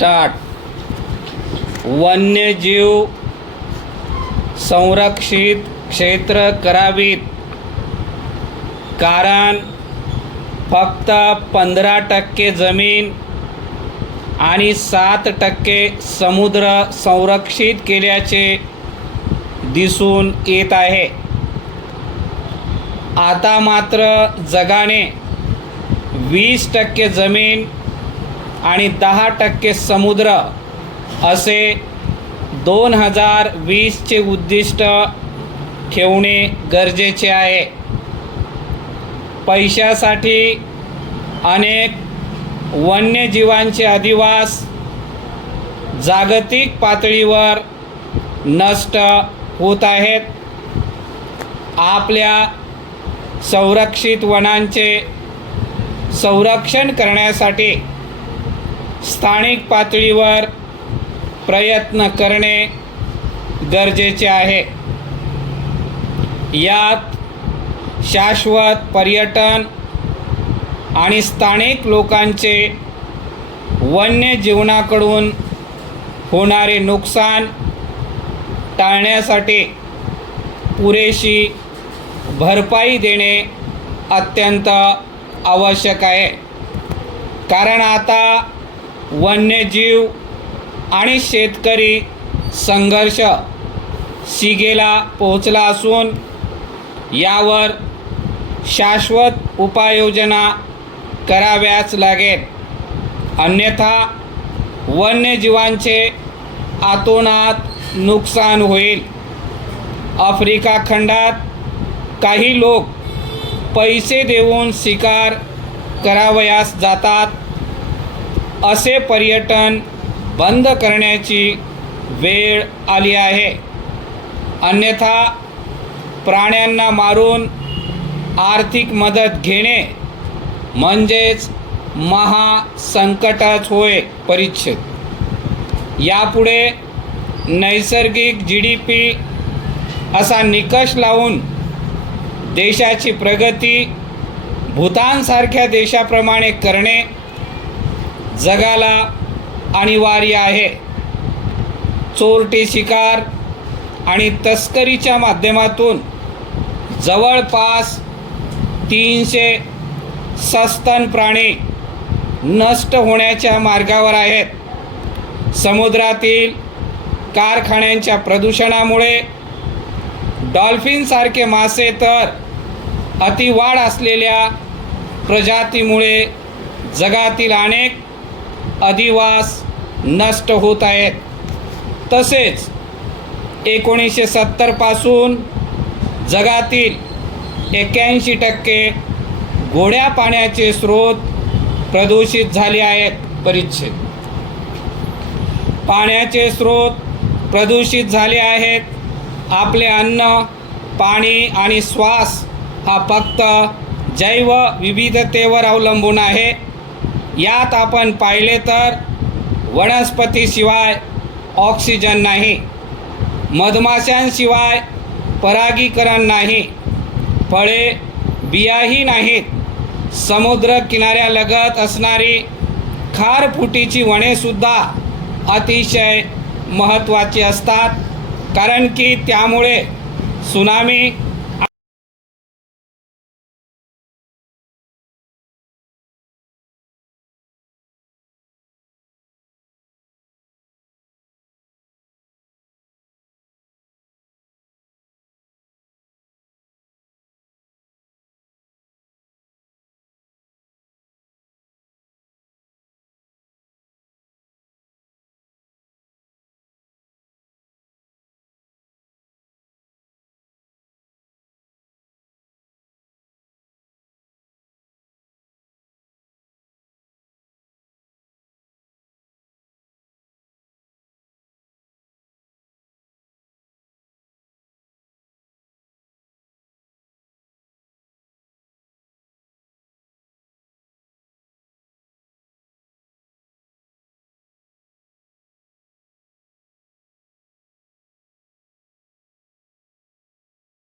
Start. वन्यजीव संरक्षित क्षेत्र करावीत, कारण फक्त 15% जमीन आणि 7% समुद्र संरक्षित केल्याचे दिसून येत आहे. आता मात्र जगाने 20% जमीन आणि 10% समुद्र असे 2020चे उद्दिष्ट ठेवणे गरजेचे आहे. पैशासाठी अनेक वन्यजीवांचे अधिवास जागतिक पातळीवर नष्ट होत आहेत. आपल्या संरक्षित वनांचे संरक्षण करण्यासाठी स्थानिक पातळीवर प्रयत्न करणे गरजेचे आहे. यात शाश्वत पर्यटन आणि स्थानिक लोकांचे वन्यजीवनाकडून होणारे नुकसान टाळण्यासाठी पुरेशी भरपाई देणे अत्यंत आवश्यक आहे. कारण आता वन्यजीव आणि शेतकरी संघर्ष शिगेला पोहोचला असून यावर शाश्वत उपाययोजना कराव्याच लागेल. अन्यथा वन्यजीवांचे अतोनात नुकसान होईल. आफ्रिका खंडात काही लोक पैसे देऊन शिकार करावयास जातात. असे पर्यटन बंद करण्याची वेळ आली आहे. अन्यथा प्राण्यांना मारून आर्थिक मदत घेणे म्हणजेच महासंकटच होय. परिच्छेद यापुढे नैसर्गिक GDP असा निकष लावून देशाची प्रगती भूतानसारख्या देशाप्रमाणे करणे जगाला अनिवार्य आहे. चोरटी शिकार आणि तस्करीच्या माध्यमातून जवळपास 300 सस्तन प्राणी नष्ट होण्याच्या मार्गावर आहेत. समुद्रातील कारखान्यांच्या प्रदूषणामुळे डॉल्फिनसारखे मासे तर अतिवाढ असलेल्या प्रजातीमुळे जगातील अनेक अधिवास नष्ट होत आहेत. तसेच 1970 पासून जगातील 81% गोड्या पाण्याचे स्रोत प्रदूषित झाले आहेत. परिच्छेद पाण्याचे स्रोत प्रदूषित झाले आहेत. आपले अन्न, पाणी आणि श्वास हा फक्त जैवविविधतेवर अवलंबून आहे. यात आपण पाहिले तर वनस्पतीशिवाय ऑक्सिजन नाही, मधमाशांशिवाय परागीकरण नाही, फळे बियाही नाहीत. समुद्र किनाऱ्यालगत असणारी खारफुटीची वनेसुद्धा अतिशय महत्त्वाची असतात, कारण की त्यामुळे सुनामी